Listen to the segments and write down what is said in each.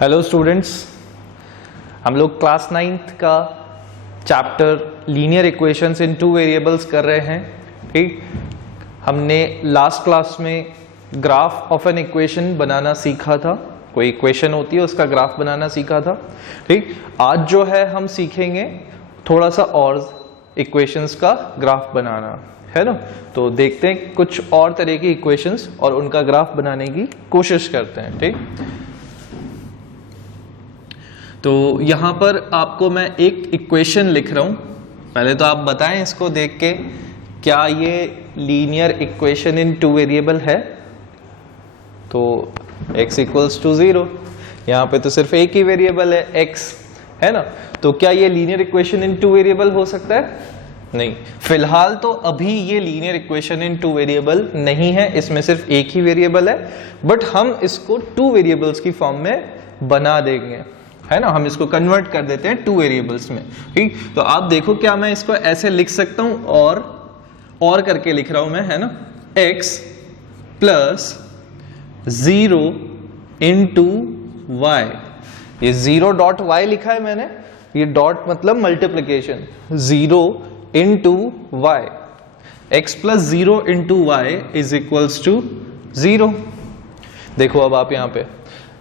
Hello students, हम लोग class 9th का चैप्टर लीनियर इक्वेशंस इन टू वेरिएबल्स कर रहे हैं। ठीक, हमने लास्ट क्लास में ग्राफ ऑफ एन इक्वेशन बनाना सीखा था। कोई इक्वेशन होती है उसका ग्राफ बनाना सीखा था। ठीक, आज जो है हम सीखेंगे थोड़ा सा और इक्वेशंस का ग्राफ बनाना, है ना। तो देखते हैं कुछ और तरह की इक्वेशंस और उनका ग्राफ बनाने की कोशिश करते हैं। ठीक, तो यहां पर आपको मैं एक इक्वेशन लिख रहा हूं। पहले तो आप बताएं इसको देख के, क्या ये लीनियर इक्वेशन इन टू वेरिएबल है? तो x इक्वल्स टू 0, यहाँ पे तो सिर्फ एक ही वेरिएबल है x, है ना। तो क्या ये लीनियर इक्वेशन इन टू वेरिएबल हो सकता है? नहीं, फिलहाल तो अभी ये लीनियर इक्वेशन इन टू वेरिएबल नहीं है, इसमें सिर्फ एक ही वेरिएबल है। बट हम इसको टू वेरिएबल्स की फॉर्म में बना देंगे, है ना। हम इसको कन्वर्ट कर देते हैं टू वेरिएबल्स में। ठीक, तो आप देखो क्या मैं इसको ऐसे लिख सकता हूं, और करके लिख रहा हूं मैं, है ना। x प्लस 0 इंटू y, ये 0 डॉट y लिखा है मैंने, ये डॉट मतलब multiplication, 0 into y, x plus 0 into y is equals to 0। देखो अब आप यहां पे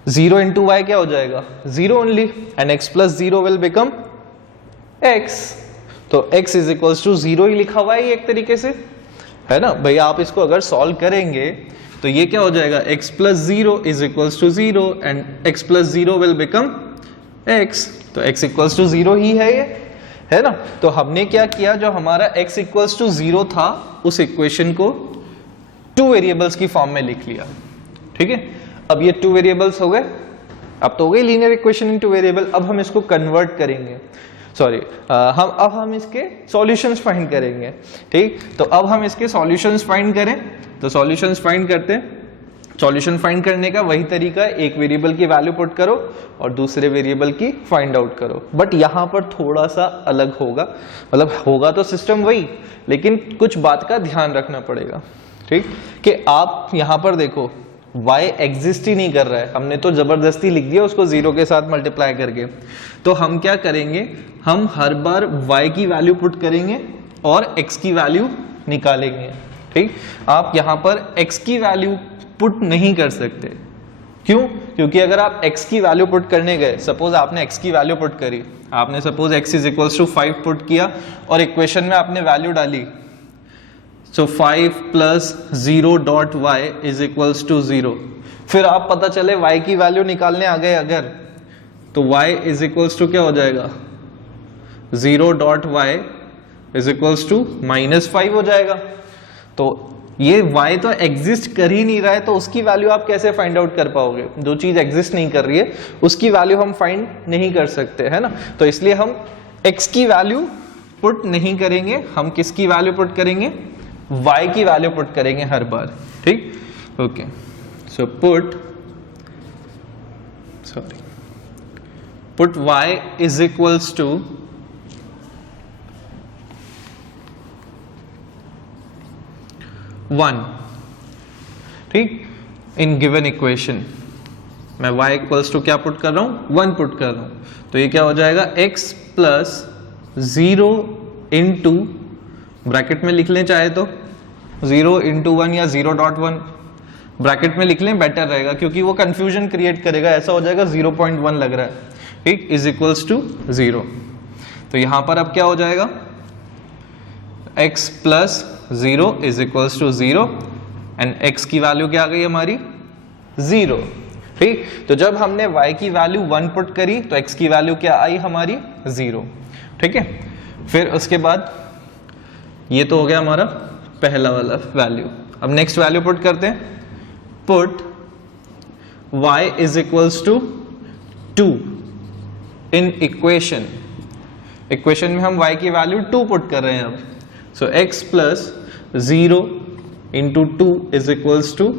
0 इंटू वाई क्या हो जाएगा? 0 only, and x plus 0 will become x। तो x इज इक्वल्स टू 0 ही लिखा हुआ है एक तरीके से, है ना भैया। आप इसको अगर सॉल्व करेंगे तो ये क्या हो जाएगा? x plus 0 is equals to 0 and x plus 0 will become x। तो x इक्वल्स टू 0 ही है ये, है ना। तो हमने क्या किया, जो हमारा x इक्वल्स टू 0 था उस इक्वेशन को टू वेरिएबल्स की फॉर्म में लिख लिया। ठीक है, अब ये टू वेरिएबल्स हो गए, अब तो हो गई लीनियर इक्वेशन इन टू वेरिएबल। अब हम इसको कन्वर्ट करेंगे, हम इसके सॉल्यूशंस फाइंड करेंगे। ठीक, तो अब हम इसके सॉल्यूशंस फाइंड करें, तो सॉल्यूशंस फाइंड करते हैं। सॉल्यूशन फाइंड करने का वही तरीका है, एक वेरिएबल की वैल्यू पुट करो और दूसरे वेरिएबल की फाइंड आउट करो। बट यहां पर थोड़ा सा अलग होगा, मतलब होगा तो सिस्टम वही, लेकिन कुछ बात का ध्यान रखना पड़ेगा। ठीक, कि आप यहां पर देखो y एग्जिस्ट ही नहीं कर रहा है, हमने तो जबरदस्ती लिख दिया उसको 0 के साथ मल्टीप्लाई करके। तो हम क्या करेंगे, हम हर बार y की वैल्यू पुट करेंगे और x की वैल्यू निकालेंगे। ठीक, आप यहां पर x की वैल्यू पुट नहीं कर सकते। क्यों? क्योंकि अगर आप x की वैल्यू पुट करने गए, सपोज आपने x की वैल्यू पुट करी, आपने suppose x is equals to 5 put किया और इक्वेशन में आपने वैल्यू डाली, so 5 plus 0 dot y is equals to 0। फिर आप पता चले y की वैल्यू निकालने आ गए अगर, तो y इज इक्वल्स टू क्या हो जाएगा? 0 dot y is equals to -5 हो जाएगा। तो ये y तो एग्जिस्ट कर ही नहीं रहा है, तो उसकी वैल्यू आप कैसे फाइंड आउट कर पाओगे? जो चीज एग्जिस्ट नहीं कर रही है उसकी वैल्यू हम फाइंड नहीं कर सकते, है ना। तो इसलिए हम x की वैल्यू पुट नहीं करेंगे, हम किसकी वैल्यू पुट करेंगे? y की वैल्यू पुट करेंगे हर बार। ठीक, okay, so put y is equals to 1। ठीक, इन गिवन इक्वेशन मैं y इक्वल्स टू क्या पुट कर रहा हूं? 1 पुट कर रहा हूं। तो ये क्या हो जाएगा? x प्लस 0 इंटू, ब्रैकेट में लिख लें चाहे तो 0 इंटू 1 या 0.1 ब्रैकेट में लिख लें, बेटर रहेगा, क्योंकि वो कंफ्यूजन क्रिएट करेगा, ऐसा हो जाएगा 0.1 लग रहा है। ठीक, इज इक्वल्स टू 0। तो यहां पर अब क्या हो जाएगा? x plus 0 is equals to 0 and x की वैल्यू क्या आ गई हमारी? 0। ठीक, तो जब हमने y की वैल्यू 1 पुट करी तो x की वैल्यू क्या आई हमारी? 0। ठीक है, फिर उसके बाद ये तो हो गया हमारा पहला वाला वैल्यू। अब नेक्स्ट वैल्यू पुट करते हैं, put y is equals to 2 in equation में हम y की वैल्यू 2 पुट कर रहे हैं अब। So x plus 0 into 2 is equals to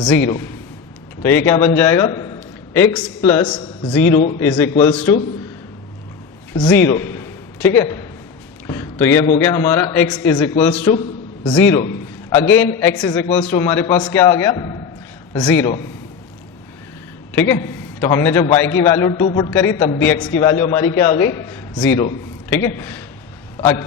0। तो ये क्या बन जाएगा? x plus 0 is equals to 0। ठीक है, तो ये हो गया हमारा x is equals to 0। Again x is equals to हमारे पास क्या आ गया? 0। ठीक है, तो हमने जब y की वैल्यू 2 पुट करी तब भी x की वैल्यू हमारी क्या आ गई 0। ठीक है,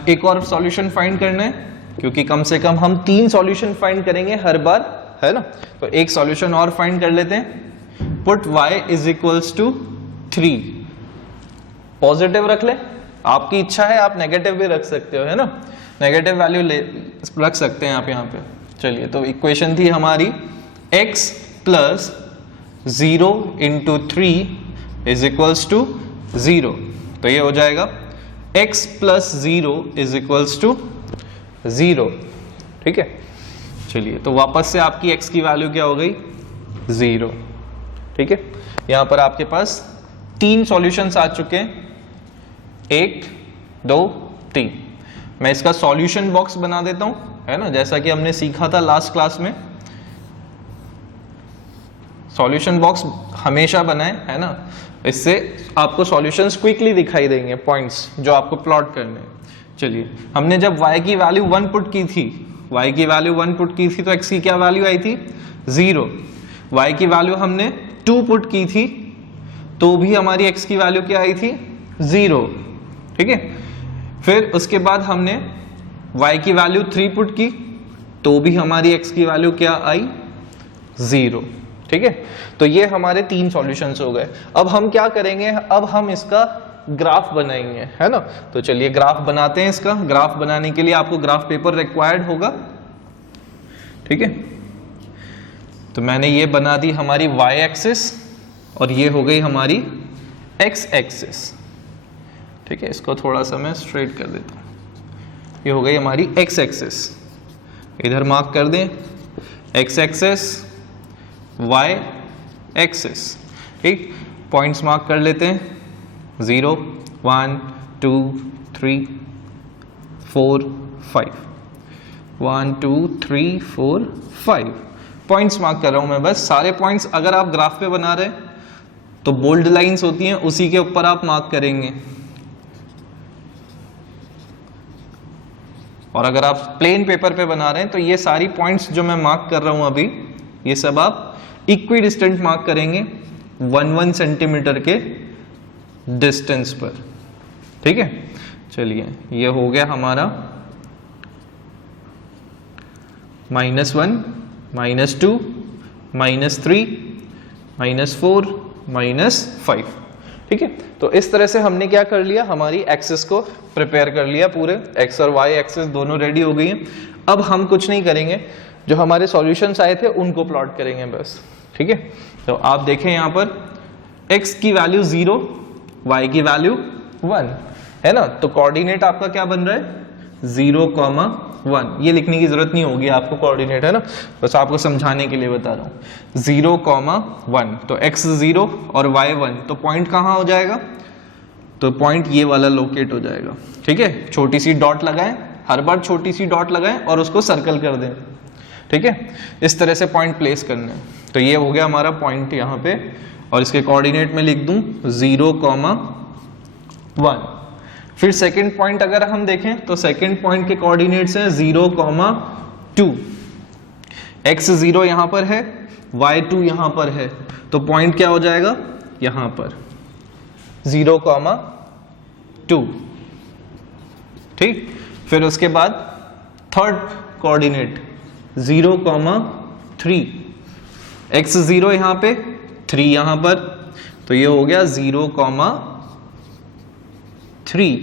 एक और सॉल्यूशन फाइंड करना है क्योंकि कम से कम हम 3 सॉल्यूशन फाइंड करेंगे हर बार, है ना। तो एक सॉल्यूशन और फाइंड कर लेते हैं। Put y is equals to 3, positive रख ले, आपकी इच्छा है आप नेगेटिव भी रख सकते हो, है ना, नेगेटिव वैल्यू रख सकते हैं आप यहाँ पे। चलिए, तो इक्वेशन थी हमारी x plus 0 into 3 is equals to 0। तो ये हो जाएगा x plus 0 is equals to 0। ठीक है, चलिए, तो वापस से आपकी x की वैल्यू क्या हो गई 0। ठीक है, यहां पर आपके पास 3 सॉल्यूशंस आ चुके हैं, 1 2 3। मैं इसका सॉल्यूशन बॉक्स बना देता हूं, है ना, जैसा कि हमने सीखा था लास्ट क्लास में। सॉल्यूशन बॉक्स हमेशा बनाएं, है ना, इससे आपको सॉल्यूशंस क्विकली दिखाई देंगे, पॉइंट्स जो आपको प्लॉट करने हैं। चलिए, हमने जब y की वैल्यू 1 पुट की थी, y की वैल्यू 1 पुट की थी तो x की क्या वैल्यू आई थी 0। y की वैल्यू हमने 2 पुट की थी तो भी हमारी x की वैल्यू क्या आई थी 0। ठीक है, फिर उसके बाद हमने y की वैल्यू 3 पुट की तो भी हमारी x की वैल्यू क्या आई 0। ठीक है, तो ये हमारे 3 सॉल्यूशंस हो गए। अब हम क्या करेंगे, अब हम इसका ग्राफ बनाएंगे, है ना। तो चलिए ग्राफ बनाते हैं। इसका ग्राफ बनाने के लिए आपको ग्राफ पेपर रिक्वायर्ड होगा। ठीक है, तो मैंने ये बना दी हमारी y एक्सिस और ये हो गई हमारी x एक्सिस। ठीक है, इसको थोड़ा सा मैं स्ट्रेट कर देता हूं। ये हो गई हमारी x एक्सिस, इधर मार्क कर दें x एक्सिस, y एक्सिस। ठीक, पॉइंट्स मार्क कर लेते हैं 0 1 2 3 4 5 1 2 3 4 5 पॉइंट्स मार्क कर रहा हूं मैं बस। सारे पॉइंट्स अगर आप ग्राफ पे बना रहे तो बोल्ड लाइंस होती हैं, उसी के ऊपर आप मार्क करेंगे, और अगर आप प्लेन पेपर पे बना रहे हैं तो ये सारी पॉइंट्स जो मैं मार्क कर रहा हूं अभी, ये सब आप इक्वी डिस्टेंट मार्क करेंगे 1 सेंटीमीटर के डिस्टेंस पर। ठीक है, चलिए, ये हो गया हमारा -1 -2 -3 -4 -5। ठीक है, तो इस तरह से हमने क्या कर लिया, हमारी एक्सिस को प्रिपेयर कर लिया, पूरे x और y एक्सिस दोनों रेडी हो गई हैं। अब हम कुछ नहीं करेंगे, जो हमारे सॉल्यूशंस आए थे उनको प्लॉट करेंगे बस। ठीक है, तो आप देखें यहाँ पर x की वैल्यू 0, y की वैल्यू 1, है ना। तो कोऑर्डिनेट आपका क्या बन रहा है 0, 1। ये लिखने की जरूरत नहीं होगी आपको कोऑर्डिनेट, है ना, बस आपको समझाने के लिए बता रहा हूँ। 0, 1, तो x 0 और y 1, तो पॉइंट कहाँ हो जाएगा, तो पॉइंट ये वाला लोकेट हो जाएगा। ठीक है, छोटी सी डॉट लगाएं, हर बार छोटी सी डॉट लगाएं और उसको सर्कल कर दें। ठीक है, इस तरह से पॉइंट प्लेस करना है। तो ये हो गया हमारा पॉइंट यहाँ पे, और इसके कोऑर्डिनेट में लिख दूं 0, 1। फिर सेकंड पॉइंट अगर हम देखें तो सेकंड पॉइंट के कोऑर्डिनेट्स हैं 0, 2। x 0 यहां पर है, y 2 यहां पर है, तो पॉइंट क्या हो जाएगा यहां पर 0, 2। ठीक, फिर उसके बाद थर्ड कोऑर्डिनेट 0, 3। x 0 यहां पे, 3 यहां पर, तो ये हो गया 0, 3।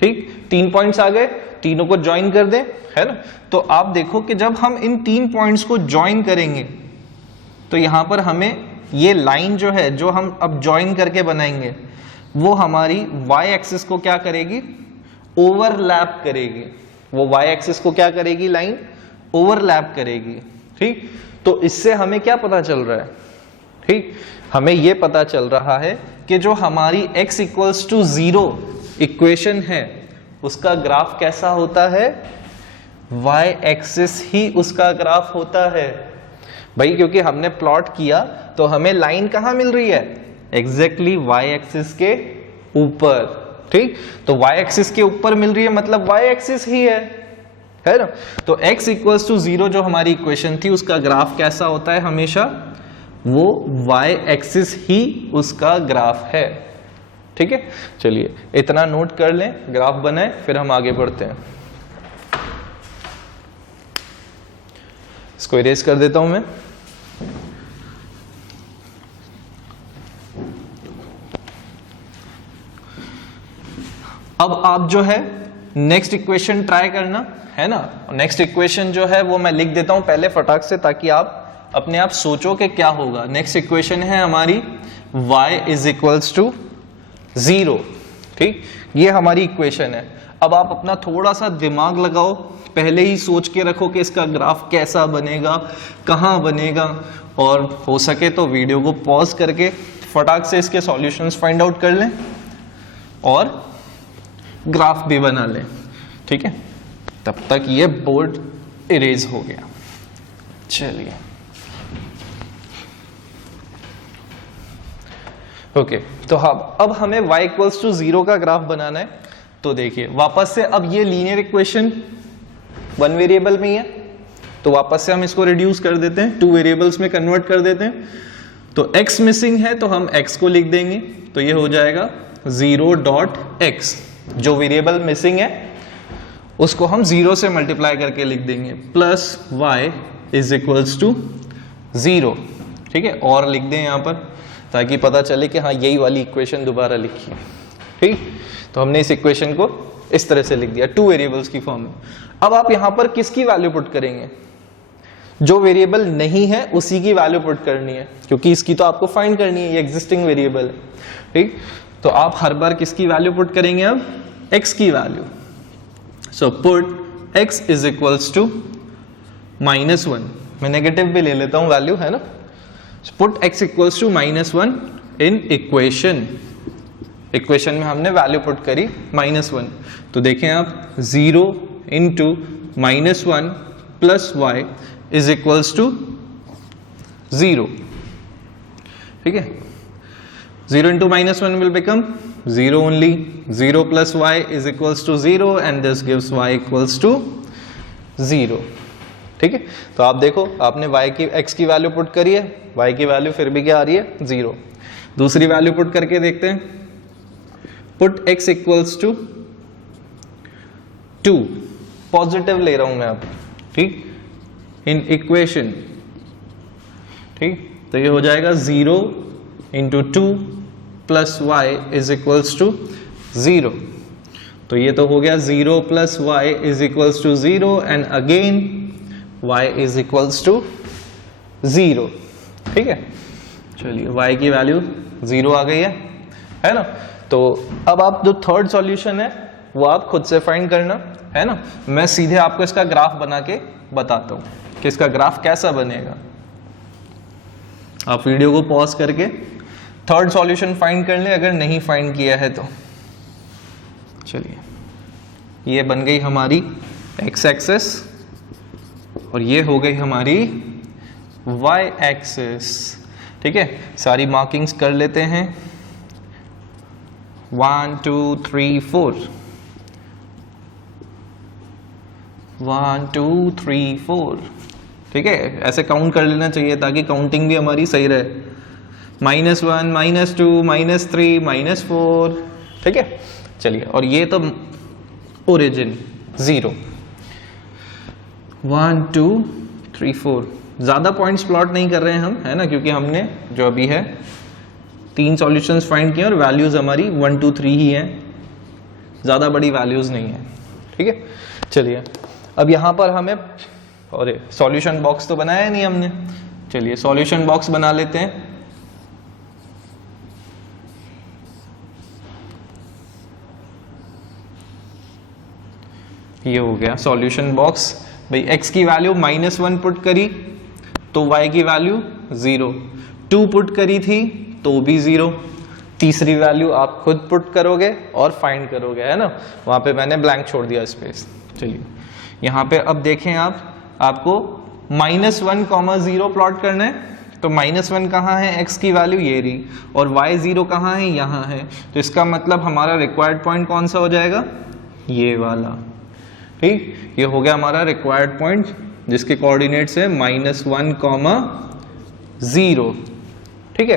ठीक, 3 पॉइंट्स आ गए, तीनों को ज्वाइन कर दें, है ना। तो आप देखो कि जब हम इन 3 पॉइंट्स को ज्वाइन करेंगे तो यहां पर हमें ये लाइन जो है, जो हम अब ज्वाइन करके बनाएंगे, वो हमारी y एक्सिस को क्या करेगी, ओवरलैप करेगी। वो y एक्सिस को क्या करेगी, लाइन ओवरलैप करेगी। ठीक, तो इससे हमें क्या पता चल रहा है, ठीक, हमें ये पता चल रहा है कि जो हमारी x इक्वल्स टू 0 इक्वेशन है उसका ग्राफ कैसा होता है, y एक्सिस ही उसका ग्राफ होता है भाई, क्योंकि हमने प्लॉट किया तो हमें लाइन कहां मिल रही है, एग्जैक्टली y एक्सिस के ऊपर। ठीक, तो y एक्सिस के ऊपर मिल रही है मतलब y एक्सिस ही है ना। तो x इक्वल्स टू 0 जो हमारी इक्वेशन थी उसका ग्राफ कैसा होता है, हमेशा वो y एक्सिस ही उसका ग्राफ है। ठीक है, चलिए इतना नोट कर लें, ग्राफ बनाए, फिर हम आगे बढ़ते हैं। इसको इरेज कर देता हूं मैं। अब आप जो है नेक्स्ट इक्वेशन ट्राई करना है ना। नेक्स्ट इक्वेशन जो है वो मैं लिख देता हूं पहले फटाक से, ताकि आप अपने आप सोचो कि क्या होगा। नेक्स्ट इक्वेशन है हमारी y इज इक्वल्स टू 0। ठीक, ये हमारी इक्वेशन है। अब आप अपना थोड़ा सा दिमाग लगाओ, पहले ही सोच के रखो कि इसका ग्राफ कैसा बनेगा, कहाँ बनेगा, और हो सके तो वीडियो को पॉज करके फटाक से इसके सॉल्यूशंस फाइंड आउट कर लें और ग्राफ भी बना लें। ठीक है, तब तक ये बोर्ड इरेज हो गया। चलिए ओके, तो अब हमें y इक्वल्स टू 0 का ग्राफ बनाना है। तो देखिए वापस से, अब ये लीनियर इक्वेशन 1 वेरिएबल में ही है, तो वापस से हम इसको रिड्यूस कर देते हैं, 2 वेरिएबल्स में कन्वर्ट कर देते हैं। तो x मिसिंग है तो हम x को लिख देंगे, तो ये हो जाएगा 0.x। जो वेरिएबल मिसिंग है उसको हम 0 से मल्टीप्लाई करके लिख देंगे, plus y is equals to 0। ठीक है, और लिख दें यहाँ पर ताकि पता चले कि हाँ यही वाली इक्वेशन दोबारा लिखी है। ठीक, तो हमने इस इक्वेशन को इस तरह से लिख दिया 2 वेरिएबल्स की फॉर्म में। अब आप यहाँ पर किसकी वैल्यू पुट करेंगे? जो वेरिएबल नहीं है उसी की वैल्यू पुट करनी है, क्योंकि इसकी तो आपको फाइंड करनी है, ये एग्जिस्टिंग वेरिएबल है। ठीक, तो आप हर बार किसकी वैल्यू पुट करेंगे? अब x की वैल्यू। So put x is equals to -1। मैं नेगेटिव भी ले लेता हूं वैल्यू, है ना। Put x equals to -1 in equation. Equation में हमने वैल्यू पुट करी -1, तो देखें आप 0 into -1 plus y is equals to 0। ठीक है, 0 into -1 will become 0 only. 0 plus y is equals to 0 and this gives y equals to 0. ठीक है, तो आप देखो आपने x की वैल्यू पुट करी है, y की वैल्यू फिर भी क्या आ रही है? 0। दूसरी वैल्यू पुट करके देखते हैं। Put x equals to 2, positive ले रहा हूं मैं अब। ठीक, इन इक्वेशन। ठीक, तो ये हो जाएगा 0 into 2 plus y is equals to 0। तो ये तो हो गया 0 plus y is equals to 0 and again y is equals to 0। ठीक है, चलिए y की वैल्यू 0 आ गई है ना। तो अब आप जो थर्ड सॉल्यूशन है वो आप खुद से फाइंड करना, है ना। मैं सीधे आपको इसका ग्राफ बना के बताता हूं कि इसका ग्राफ कैसा बनेगा। आप वीडियो को पॉज करके थर्ड सॉल्यूशन फाइंड कर लें अगर नहीं फाइंड किया है तो। चलिए, ये बन गई हमारी x एक्सिस और ये हो गई हमारी y एक्सिस। ठीक है, सारी मार्किंग्स कर लेते हैं। 1 2 3 4 1 2 3 4। ठीक है, ऐसे काउंट कर लेना चाहिए ताकि काउंटिंग भी हमारी सही रहे। -1 -2 -3 -4। ठीक है, चलिए, और ये तो ओरिजिन 0 1 2 3 4। ज़्यादा पॉइंट्स प्लॉट नहीं कर रहे हैं हम, है ना, क्योंकि हमने जो अभी है 3 सॉल्यूशंस फाइंड किए और वैल्यूज़ हमारी 1 2 3 ही हैं, ज़्यादा बड़ी वैल्यूज़ नहीं है। ठीक है, चलिए अब यहाँ पर हमें, और सॉल्यूशन बॉक्स तो बनाया नहीं हमने, चलिए सॉल्यूशन बॉक्स बना लेते हैं। ये हो गया सॉल्यूशन बॉक्स। भाई x की वैल्यू -1 पुट करी तो y की वैल्यू 0, 2 पुट करी थी तो भी 0, तीसरी वैल्यू आप खुद पुट करोगे और फाइंड करोगे, है ना। वहां पे मैंने ब्लैंक छोड़ दिया स्पेस। चलिए यहाँ पे अब देखें आपको -1, 0 प्लॉट करना है। तो -1 कहाँ है? x की वैल्यू ये रही, और y0 कहाँ है? यहाँ है। तो इसका मतलब हमारा रिक्वायर्ड पॉइंट कौन सा हो जाएगा? ये वाला। ठीक, ये हो गया हमारा रिक्वायर्ड पॉइंट जिसके कोऑर्डिनेट्स है -1, 0। ठीक है।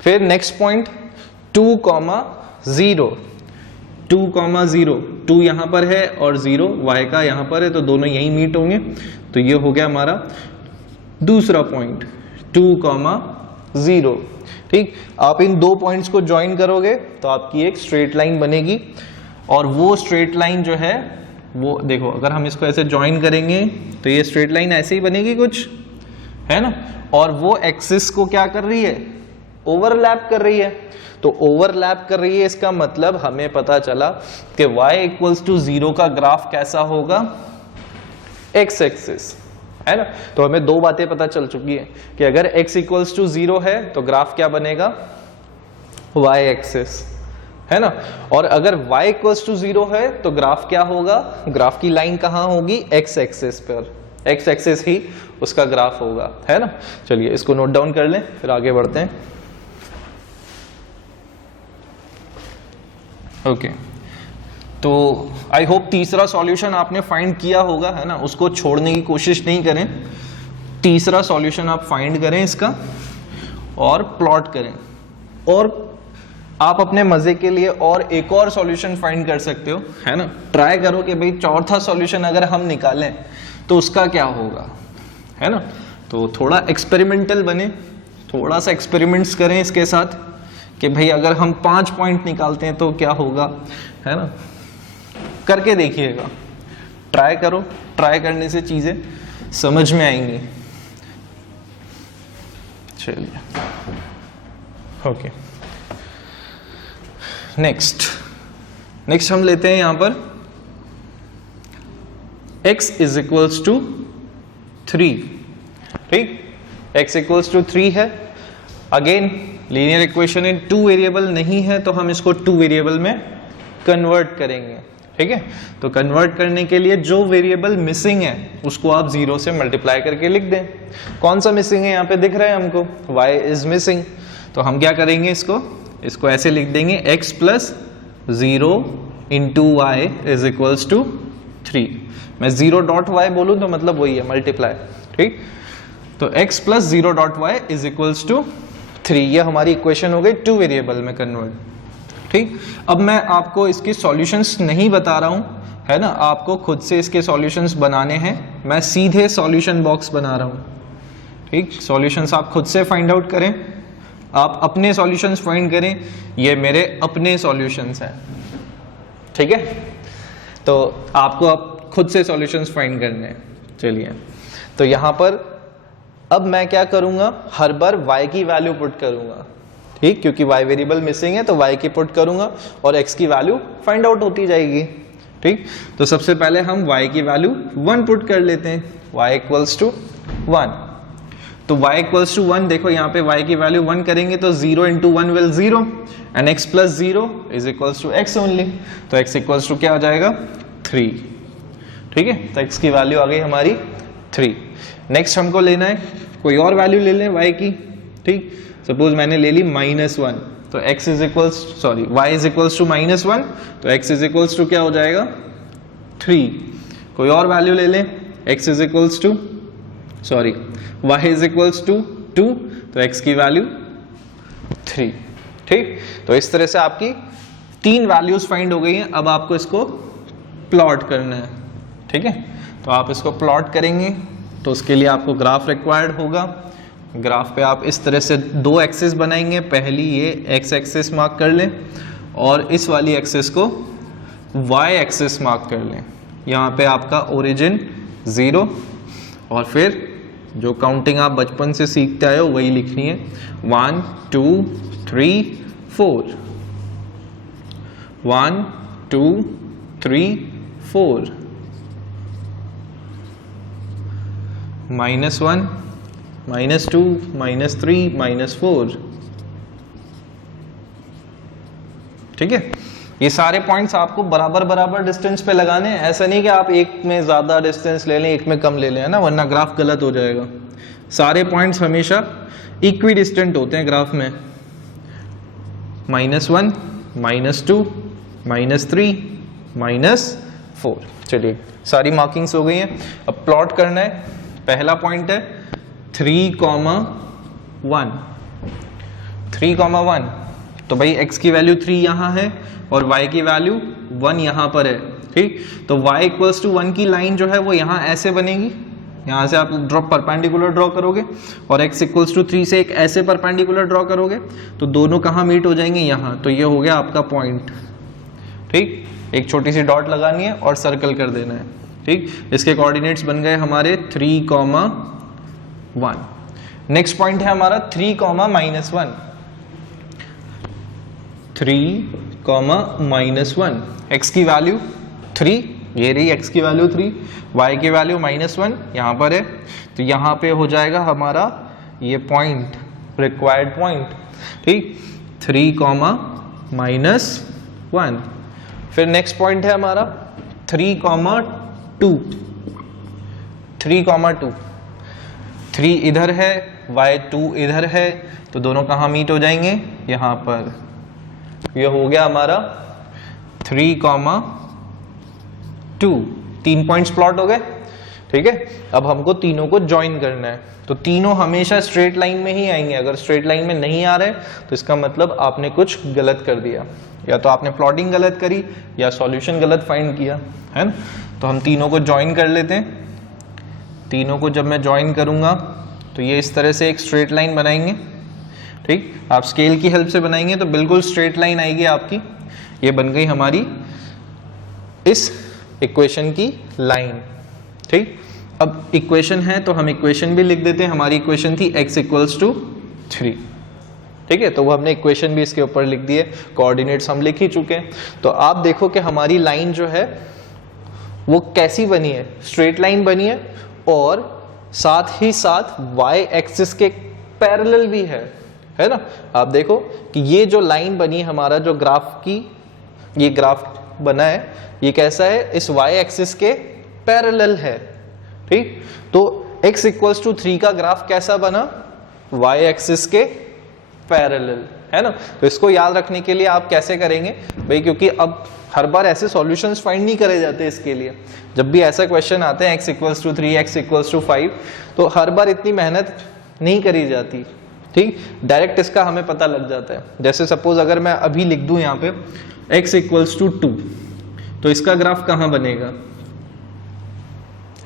फिर नेक्स्ट पॉइंट 2,0, 2,0, 2 यहां पर है और 0 y का यहां पर है, तो दोनों यही मीट होंगे, तो ये हो गया हमारा दूसरा पॉइंट 2,0। ठीक, आप इन दो पॉइंट्स को ज्वाइन करोगे तो आपकी एक स्ट्रेट लाइन बनेगी, और वो स्ट्रेट लाइन जो है वो देखो, अगर हम इसको ऐसे ज्वाइन करेंगे तो ये स्ट्रेट लाइन ऐसे ही बनेगी कुछ, है ना, और वो एक्सिस को क्या कर रही है, ओवरलैप कर रही है। तो ओवरलैप कर रही है, इसका मतलब हमें पता चला कि y = 0 का ग्राफ कैसा होगा, x एक्सिस, है ना। तो हमें दो बातें पता चल चुकी है कि अगर x = 0 है तो ग्राफ क्या बनेगा, y एक्सिस, है ना, और अगर y = 0 है तो ग्राफ क्या होगा, ग्राफ की लाइन कहां होगी, x एक्सिस पर, x एक्सिस ही उसका ग्राफ होगा, है ना। चलिए इसको नोट डाउन कर लें, फिर आगे बढ़ते हैं। ओके, तो आई होप तीसरा सॉल्यूशन आपने फाइंड किया होगा, है ना, उसको छोड़ने की कोशिश नहीं करें, तीसरा सॉल्यूशन आप फाइंड करें इसका और प्लॉट करें, और आप अपने मजे के लिए और एक और सॉल्यूशन फाइंड कर सकते हो, है ना। ट्राई करो कि भाई चौथा सॉल्यूशन अगर हम निकालें तो उसका क्या होगा, है ना। तो थोड़ा एक्सपेरिमेंटल बने, थोड़ा सा एक्सपेरिमेंट्स करें इसके साथ कि भाई अगर हम 5 पॉइंट निकालते हैं तो क्या होगा, है ना, करके देखिएगा, ट्राई करो, ट्राई करने से चीजें समझ में आएंगी। चलिए ओके, नेक्स्ट हम लेते हैं यहां पर x = 3, ठीक, x = 3 है। Again linear equation in 2 variable नहीं है, तो हम इसको 2 वेरिएबल में कन्वर्ट करेंगे, ठीक है। तो कन्वर्ट करने के लिए जो वेरिएबल मिसिंग है उसको आप 0 से मल्टीप्लाई करके लिख दें। कौन सा मिसिंग है, यहाँ पे दिख रहा है हमको, y इज मिसिंग, तो हम क्या करेंगे, इसको ऐसे लिख देंगे, x + 0 × y = 3। मैं 0.y बोलूं तो मतलब वही है, मल्टीप्लाई, ठीक। तो x + 0.y = 3, ये हमारी इक्वेशन हो गई 2 वेरिएबल में कन्वर्ट, ठीक। अब मैं आपको इसके सॉल्यूशंस नहीं बता रहा हूं, है ना, आपको खुद से इसके सॉल्यूशंस बनाने हैं, मैं सीधे सॉल्यूशन बॉक्स बना रहा हूं, ठीक। सॉल्यूशंस आप खुद से फाइंड आउट करें, आप अपने सॉल्यूशंस फाइंड करें, ये मेरे अपने सॉल्यूशंस हैं, ठीक है। तो आपको अब खुद से सॉल्यूशंस फाइंड करने हैं। चलिए, तो यहां पर अब मैं क्या करूंगा, हर बार y की वैल्यू पुट करूंगा, ठीक, क्योंकि y वेरिएबल मिसिंग है तो y की पुट करूंगा और x की वैल्यू फाइंड आउट होती जाएगी, ठीक। तो सबसे पहले हम y की वैल्यू 1 पुट कर लेते हैं, y = 1। तो y = 1, देखो यहाँ पे y की वैल्यू 1 करेंगे तो 0 × 1 will 0 and x + 0 = x only, तो x = क्या आ जाएगा, 3, ठीक है। तो x की वैल्यू आ गई हमारी 3। नेक्स्ट हमको लेना है, कोई और वैल्यू ले लें y की, ठीक। सपोज मैंने ले ली -1, तो y = -1, तो x = क्या हो जाएगा, 3। कोई और वैल्यू ले लें, y = 2, तो x की वैल्यू 3, ठीक। तो इस तरह से आपकी 3 वैल्यूज फाइंड हो गई हैं। अब आपको इसको प्लॉट करना है, ठीक है। तो आप इसको प्लॉट करेंगे तो उसके लिए आपको ग्राफ रिक्वायर्ड होगा। ग्राफ पे आप इस तरह से 2 एक्सिस बनाएंगे, पहली ये x एक्सिस मार्क कर लें और इस वाली एक्सिस को y एक्सिस मार्क कर लें। यहाँ पे आपका ओरिजिन 0 और फिर जो काउंटिंग आप बचपन से सीखते आए हो वही लिखनी है, 1 2 3 4, 1 2 3 4, -1 -2 -3 -4, ठीक है। ये सारे पॉइंट्स आपको बराबर बराबर डिस्टेंस पे लगाने हैं, ऐसा नहीं कि आप एक में ज्यादा डिस्टेंस ले लें एक में कम ले लें, है ना, वरना ग्राफ गलत हो जाएगा। सारे पॉइंट्स हमेशा इक्वी डिस्टेंट होते हैं ग्राफ में, -1 -2 -3 -4। चलिए सारी मार्किंग्स हो गई हैं, अब प्लॉट करना है। पहला पॉइंट है 3,1, 3,1, तो भाई x की वैल्यू 3 यहाँ है और y की वैल्यू 1 यहाँ पर है, ठीक। तो y इक्वल्स टू 1 की लाइन जो है वो यहाँ ऐसे बनेगी, यहाँ से आप परपेंडिकुलर ड्रॉ करोगे, और x इक्वल्स टू 3 से एक ऐसे परपेंडिकुलर ड्रॉ करोगे, तो दोनों कहाँ मीट हो जाएंगे, यहाँ। तो ये हो गया आपका पॉइंट, ठीक। एक छोटी सी डॉट लगानी है और सर्कल कर देना है, ठीक। इसके कोऑर्डिनेट्स बन गए हमारे 3,1। नेक्स्ट पॉइंट है हमारा 3,-1। 3,-1, x की वैल्यू 3, ये रही x की वैल्यू 3, y की वैल्यू -1 यहाँ पर है, तो यहाँ पे हो जाएगा हमारा ये पॉइंट, रिक्वायर्ड पॉइंट, ठीक। 3,-1। फिर नेक्स्ट पॉइंट है हमारा 3,2। 3 इधर है, y2 इधर है, तो दोनों कहाँ मीट हो जाएंगे, यहाँ पर। ये हो गया हमारा 3,2, 3 पॉइंट्स प्लॉट हो गए, ठीक है। अब हमको तीनों को ज्वाइन करना है, तो तीनों हमेशा स्ट्रेट लाइन में ही आएंगे। अगर स्ट्रेट लाइन में नहीं आ रहे तो इसका मतलब आपने कुछ गलत कर दिया, या तो आपने प्लॉटिंग गलत करी या सॉल्यूशन गलत फाइंड किया, है ना। तो हम तीनों को ज्वाइन कर लेते हैं। तीनों को जब मैं ज्वाइन करूंगा तो ये इस तरह से एक स्ट्रेट लाइन बनाएंगे, ठीक। आप स्केल की हेल्प से बनाएंगे तो बिल्कुल स्ट्रेट लाइन आएगी आपकी। ये बन गई हमारी इस इक्वेशन की लाइन, ठीक। अब इक्वेशन है तो हम इक्वेशन भी लिख देते हैं। हमारी इक्वेशन थी x इक्वल्स टू 3, ठीक है। तो वो हमने इक्वेशन भी इसके ऊपर लिख दिए, कोऑर्डिनेट्स हम लिख ही चुके हैं। तो आप देखो कि हमारी लाइन जो है वो कैसी बनी है, स्ट्रेट लाइन बनी है, और साथ ही साथ y एक्सिस के पैरेलल भी है ना। आप देखो कि ये जो लाइन बनी है, हमारा जो ग्राफ की ये ग्राफ बना है, ये कैसा है, इस y एक्सिस के पैरेलल है, ठीक। तो x इक्वल्स टू 3 का ग्राफ कैसा बना, y एक्सिस के पैरेलल, है ना। तो इसको याद रखने के लिए आप कैसे करेंगे भाई, क्योंकि अब हर बार ऐसे सॉल्यूशंस फाइंड नहीं करे जाते इसके लिए। जब भी ऐसा क्वेश्चन आते हैं x equals to 3, x equals to 5, तो हर बार इतनी मेहनत नहीं करी जाती, ठीक। डायरेक्ट इसका हमें पता लग जाता है। जैसे सपोज अगर मैं अभी लिख दूं यहाँ पे x इक्वल्स टू 2, तो इसका ग्राफ कहाँ बनेगा,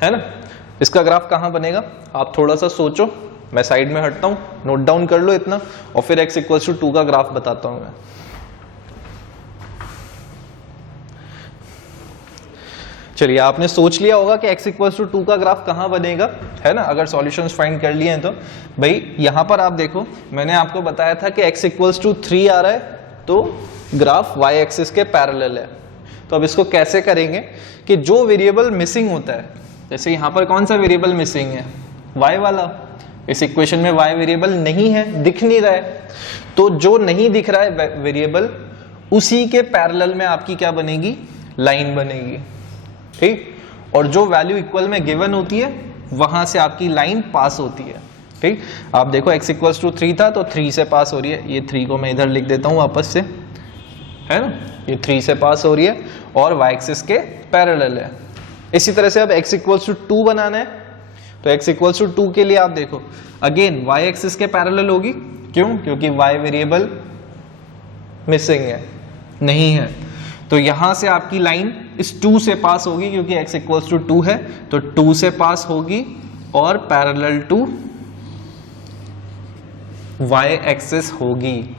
है ना। इसका ग्राफ कहाँ बनेगा, आप थोड़ा सा सोचो, मैं साइड में हटता हूँ, नोट डाउन कर लो इतना, और फिर x इक्वल्स टू 2 का ग्राफ बताता हूँ मैं। चलिए, आपने सोच लिया होगा कि x इक्वल्स टू 2 का ग्राफ कहाँ बनेगा, है ना। अगर सॉल्यूशंस फाइंड कर लिए हैं तो भाई यहाँ पर आप देखो, मैंने आपको बताया था कि x इक्वल्स टू 3 आ रहा है, तो ग्राफ y एक्सिस के पैरेलल है। तो अब इसको कैसे करेंगे कि जो वेरिएबल मिसिंग होता है, जैसे यहाँ पर कौन सा वेरिएबल मिसिंग है, y वाला। इस इक्वेशन में y वेरिएबल नहीं है, दिख नहीं रहा है, तो जो नहीं दिख रहा है वेरिएबल, उसी के पैरेलल में आपकी क्या बनेगी, लाइन बनेगी, ठीक। और जो वैल्यू इक्वल में गिवन होती है वहां से आपकी लाइन पास होती है, ठीक। आप देखो x इक्वल्स टू 3 था तो 3 से पास हो रही है, ये 3 को मैं इधर लिख देता हूं वापस से, है ना। ये 3 से पास हो रही है और y एक्सिस के पैरेलल है। इसी तरह से अब x इक्वल्स टू 2 बनाना है, तो x इक्वल्स टू 2 के लिए आप देखो अगेन y एक्सिस के पैरेलल होगी, क्यों, क्योंकि y वेरिएबल मिसिंग है, नहीं है। तो यहां से आपकी लाइन इस 2 से पास होगी, क्योंकि x इक्वल्स टू 2 है, तो 2 से पास होगी और पैरेलल टू y एक्सिस होगी।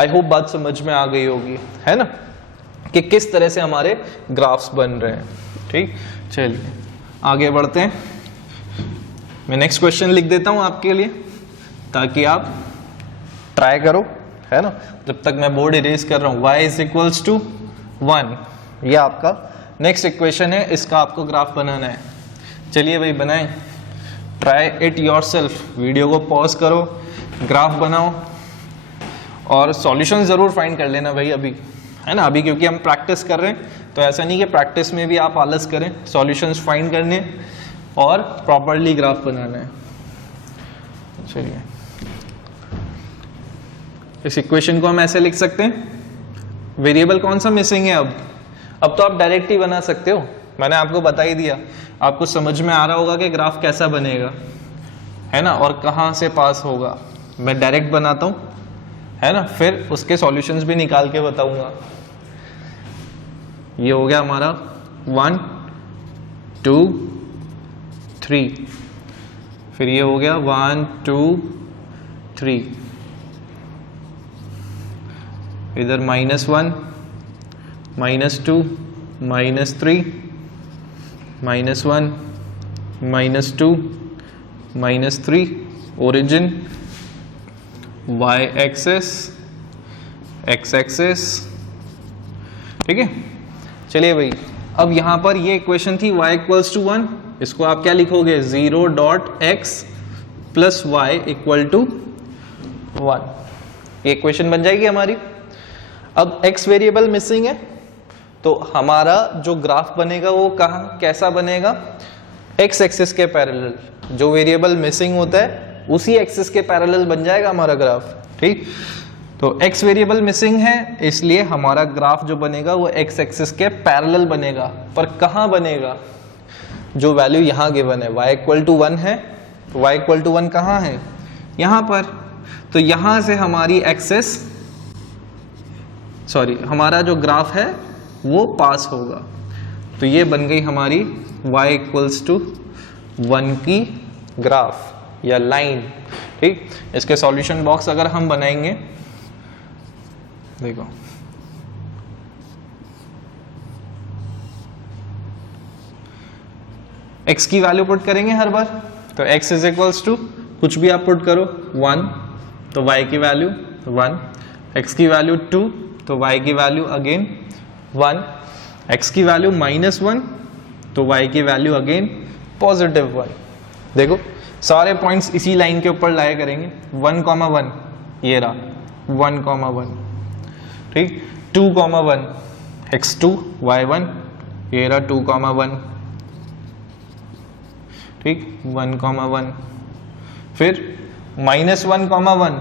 आई होप बात समझ में आ गई होगी, है ना, कि किस तरह से हमारे ग्राफ्स बन रहे हैं, ठीक। चलिए आगे बढ़ते हैं। मैं नेक्स्ट क्वेश्चन लिख देता हूं आपके लिए ताकि आप ट्राई करो, है ना, जब तक मैं बोर्ड इरेज कर रहा हूं। y इज इक्वल्स टू 1, ये आपका नेक्स्ट इक्वेशन है, इसका आपको ग्राफ बनाना है। चलिए भाई बनाएं, ट्राई इट योरसेल्फ। वीडियो को पॉज करो, ग्राफ बनाओ और सॉल्यूशन जरूर फाइंड कर लेना भाई अभी, है ना। अभी क्योंकि हम प्रैक्टिस कर रहे हैं, तो ऐसा नहीं कि प्रैक्टिस में भी आप आलस करें, सॉल्यूशंस फाइंड करने और प्रॉपरली ग्राफ बनाना है। चलिए इस इक्वेशन को हम ऐसे लिख सकते हैं, वेरिएबल कौन सा मिसिंग है अब तो आप डायरेक्ट ही बना सकते हो, मैंने आपको बता ही दिया। आपको समझ में आ रहा होगा कि ग्राफ कैसा बनेगा, है ना, और कहाँ से पास होगा। मैं डायरेक्ट बनाता हूँ, है ना, फिर उसके सॉल्यूशंस भी निकाल के बताऊंगा। ये हो गया हमारा 1 2 3, फिर ये हो गया 1 2 3, इधर -1 -2 -3 -1 -2 -3, origin y axis x axis, ठीक है। चलिए भाई, अब यहां पर ये इक्वेशन थी y इक्वल्स टू 1, इसको आप क्या लिखोगे 0.x plus y equal to 1, ये इक्वेशन बन जाएगी हमारी। अब x वेरिएबल मिसिंग है, तो हमारा जो ग्राफ बनेगा वो कहाँ कैसा बनेगा, x एक्सिस के पैरेलल। जो वेरिएबल मिसिंग होता है उसी एक्सिस के पैरेलल बन जाएगा हमारा ग्राफ, ठीक। तो x वेरिएबल मिसिंग है, इसलिए हमारा ग्राफ जो बनेगा वो x एक्सिस के पैरेलल बनेगा। पर कहाँ बनेगा, जो वैल्यू यहाँ गिवन है y इक्वल टू 1 है, तो y इक्वल टू 1 कहाँ है, यहाँ पर। तो यहाँ से हमारी एक्सिस, सॉरी, हमारा जो ग्राफ है वो पास होगा। तो ये बन गई हमारी y इक्वल्स टू 1 की ग्राफ या लाइन, ठीक। इसके सॉल्यूशन बॉक्स अगर हम बनाएंगे, देखो x की वैल्यू पुट करेंगे हर बार, तो x इज इक्वल्स टू कुछ भी आप पुट करो 1, तो y की वैल्यू 1, x की वैल्यू 2, तो y की वैल्यू अगेन 1, x की वैल्यू -1, तो y की वैल्यू अगेन पॉजिटिव 1। देखो सारे पॉइंट्स इसी लाइन के ऊपर लाया करेंगे, 1,1 ये रहा 1,1, ठीक, 2,1 x2 y1 ये रहा 2,1, ठीक, 1,1, फिर -1,1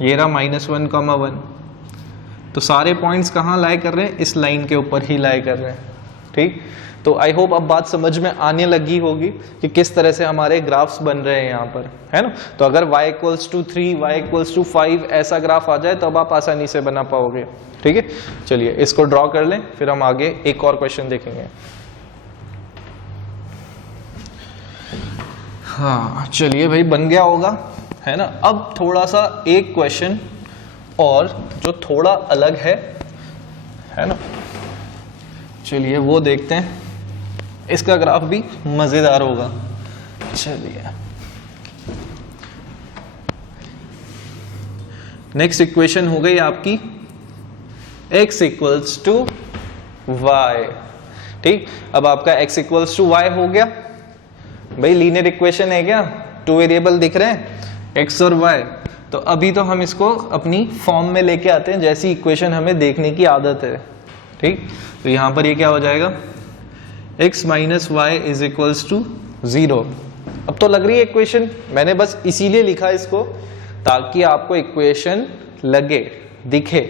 ये रहा -1,1। तो सारे पॉइंट्स कहाँ लाए कर रहे हैं, इस लाइन के ऊपर ही लाए कर रहे हैं, ठीक। तो आई होप अब बात समझ में आने लगी होगी कि किस तरह से हमारे ग्राफ्स बन रहे हैं यहाँ पर, है ना। तो अगर y equals to 3, y equals to 5 ऐसा ग्राफ आ जाए तो अब आप आसानी से बना पाओगे, ठीक है। चलिए इसको ड्रॉ कर लें, फिर हम आगे एक और क्वेश्चन देखेंगे। हाँ चलिए भाई, बन गया होगा, है ना। अब थोड़ा सा एक क्वेश्चन और जो थोड़ा अलग है ना, चलिए वो देखते हैं। इसका ग्राफ भी मजेदार होगा। चलिए नेक्स्ट इक्वेशन हो गई आपकी x इक्वल्स टू वाई, ठीक। अब आपका x इक्वल्स टू वाई हो गया भाई, लीनियर इक्वेशन है क्या, 2 वेरिएबल दिख रहे हैं x और y। तो अभी तो हम इसको अपनी फॉर्म में लेके आते हैं जैसी इक्वेशन हमें देखने की आदत है, ठीक। तो यहां पर ये क्या हो जाएगा, x minus y is equals to 0। अब तो लग रही है इक्वेशन, मैंने बस इसीलिए लिखा इसको ताकि आपको इक्वेशन लगे, दिखे,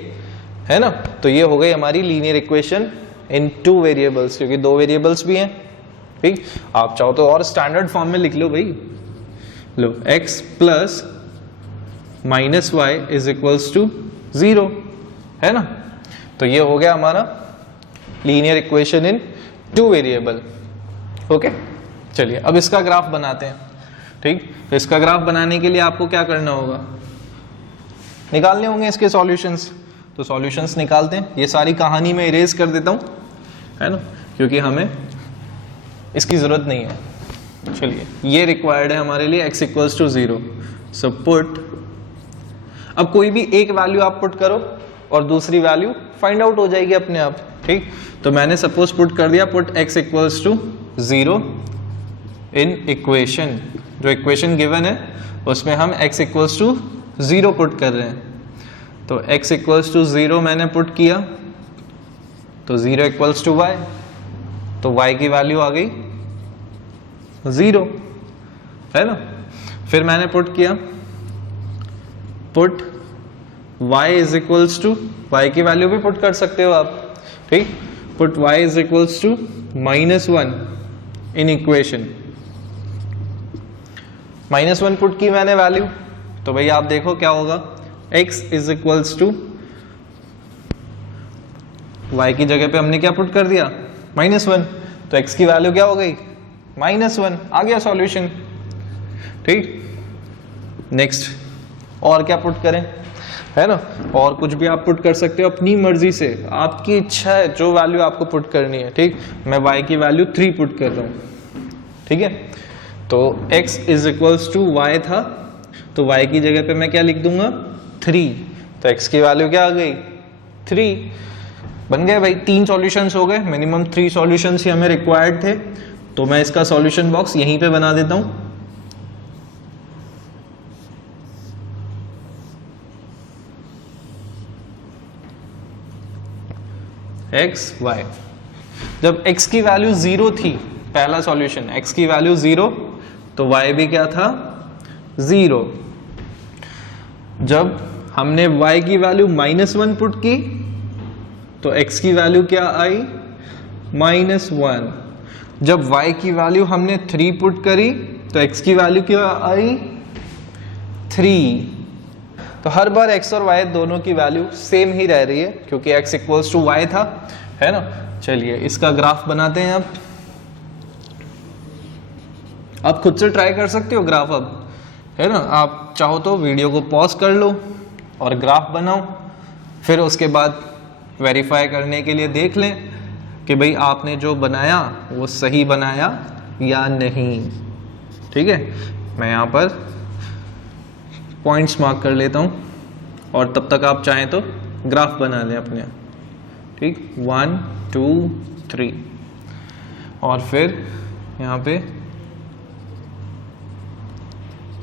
है ना। तो ये हो गई हमारी लीनियर इक्वेशन इन 2 वेरिएबल्स, क्योंकि 2 वेरिएबल्स भी हैं, ठीक। आप चाहो तो और स्टैंडर्ड फॉर्म में लिख लो भाई, लो x plus minus y is equals to 0, है ना। तो ये हो गया हमारा linear equation in 2 variable, okay. चलिए अब इसका ग्राफ बनाते हैं, ठीक। तो इसका ग्राफ बनाने के लिए आपको क्या करना होगा, निकालने होंगे इसके सॉल्यूशंस। तो सॉल्यूशंस निकालते हैं, ये सारी कहानी मैं इरेज कर देता हूं, है ना, क्योंकि हमें इसकी जरूरत नहीं है। चलिए ये रिक्वायर्ड है हमारे लिए x equals to 0। So put, अब कोई भी एक वैल्यू आप पुट करो और दूसरी वैल्यू फाइंड आउट हो जाएगी अपने आप, ठीक। तो मैंने सपोज पुट कर दिया, put x equals to 0 in equation, जो इक्वेशन गिवन है उसमें हम x इक्वल्स टू 0 पुट कर रहे हैं। तो x इक्वल्स टू 0 मैंने पुट किया, तो 0 इक्वल्स टू y, तो y की वैल्यू आ गई 0, है ना। फिर मैंने पुट किया, put y is equals to, y की वैल्यू भी पुट कर सकते हो आप, ठीक। Put y is equals to -1 in equation, -1 put की मैंने वैल्यू, तो भाई आप देखो क्या होगा, x is equals to, y की जगह पे हमने क्या पुट कर दिया, -1, तो x की वैल्यू क्या हो गई, -1, आ गया सॉल्यूशन। ठीक, नेक्स्ट और क्या पुट करें, है ना, और कुछ भी आप पुट कर सकते हो अपनी मर्जी से, आपकी इच्छा है जो वैल्यू आपको पुट करनी है। ठीक, मैं y की वैल्यू 3 पुट कर रहा हूं। ठीक है, तो x is equals to y था, तो y की जगह पे मैं क्या लिख दूंगा, 3, तो x की वैल्यू क्या आ गई, 3, बन गए भाई। 3 सॉल्यूशंस हो गए, मिनिमम 3 सॉल्यूशंस ही हमें रिक्वायर्ड थे, तो मैं इसका सॉल्यूशन बॉक्स यहीं पे बना देता हूं। x y, जब x की वैल्यू 0 थी, पहला सॉल्यूशन x की वैल्यू 0, तो y भी क्या था, 0। जब हमने y की वैल्यू -1 पुट की, तो x की वैल्यू क्या आई, -1। जब y की वैल्यू हमने 3 पुट करी, तो x की वैल्यू क्या आई, 3। तो हर बार x और y दोनों की वैल्यू सेम ही रह रही है, क्योंकि x इक्वल्स टू y था, है ना। चलिए इसका ग्राफ बनाते हैं। आप खुद से ट्राई कर सकते हो ग्राफ, अब है ना, आप चाहो तो वीडियो को पॉज कर लो और ग्राफ बनाओ, फिर उसके बाद वेरीफाई करने के लिए देख लें कि भाई आपने जो बनाया वो सही बनाया या नहीं। ठीक है, मैं यहाँ पर पॉइंट्स मार्क कर लेता हूँ, और तब तक आप चाहें तो ग्राफ बना लें अपने। ठीक, 1 2 3, और फिर यहाँ पे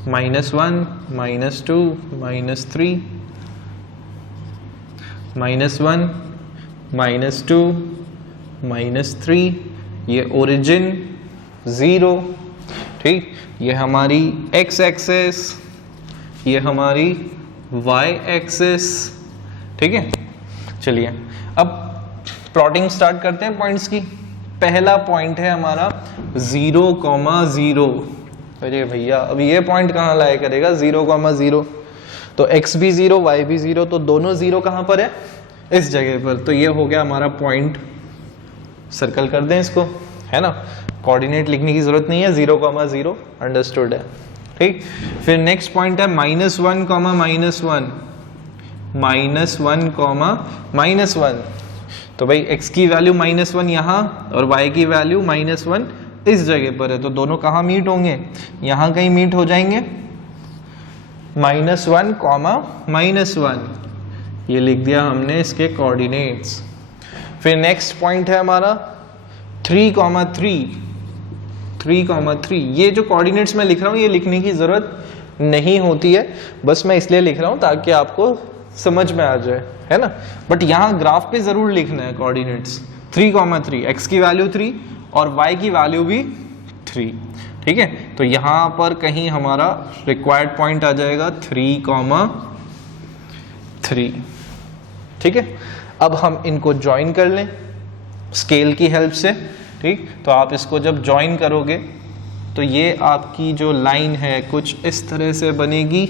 -1 -2 -3, -1 -2 -3, ये ओरिजिन 0। ठीक, ये हमारी x एक्सेस, ये हमारी y एक्सेस। ठीक है, चलिए अब प्लॉटिंग स्टार्ट करते हैं पॉइंट्स की। पहला पॉइंट है हमारा 0,0। अरे भैया अब ये पॉइंट कहाँ लाया करेगा 0,0, तो x भी 0 y भी 0, तो दोनों 0 कहाँ पर है, इस जगह पर। तो ये हो गया हमारा पॉइंट, सर्कल कर दें इसको, है ना, कोऑर्डिनेट लिखने की जरूरत नहीं है, 0,0 अंडरस्टूड है। ठीक, फिर नेक्स्ट पॉइंट है -1, -1, तो भाई x की वैल्यू -1 यहाँ और y की वैल्यू -1 इस जगह पर है, तो दोनों कहाँ मीट होंगे, यहाँ कहीं मीट हो जाएंगे। -1, -1, ये लिख दिया हमने इसके कोऑर्डिनेट्स। फिर नेक्स्ट पॉइंट है हमारा 3,3, ये जो कोऑर्डिनेट्स मैं लिख रहा हूँ ये लिखने की जरूरत नहीं होती है, बस मैं इसलिए लिख रहा हूँ ताकि आपको समझ में आ जाए, है ना। बट यहाँ ग्राफ पे जरूर लिखना है कोऑर्डिनेट्स। 3,3, x की वैल्यू 3 और y की वैल्यू भी 3। ठीक है, तो यहाँ पर कहीं हमारा रिक्वायर्ड पॉइंट आ जाएगा 3,3। ठीक है, अब हम इनको ज्वाइन कर लें स्केल की हेल्प से। ठीक, तो आप इसको जब ज्वाइन करोगे तो ये आपकी जो लाइन है कुछ इस तरह से बनेगी,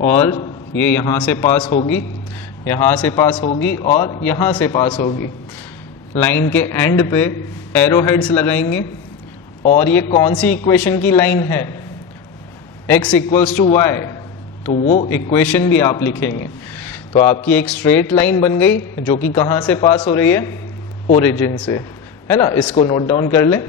और ये यहाँ से पास होगी, यहाँ से पास होगी और यहाँ से पास होगी। लाइन के एंड पे एरो हेड्स लगाएंगे, और ये कौन सी इक्वेशन की लाइन है, x इक्वल्स टू y, तो वो इक्वेशन भी आप लिखेंगे। तो आपकी एक स्ट्रेट लाइन बन गई जो कि कहाँ से पास हो रही है, ओरिजिन से, है ना। इसको नोट डाउन कर लें।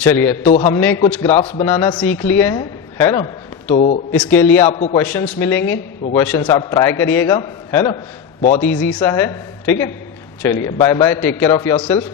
चलिए, तो हमने कुछ ग्राफ्स बनाना सीख लिए हैं, है ना। तो इसके लिए आपको क्वेश्चंस मिलेंगे, वो क्वेश्चंस आप ट्राई करिएगा, है ना, बहुत इजी सा है। ठीक है, चलिए bye bye, take care of yourself.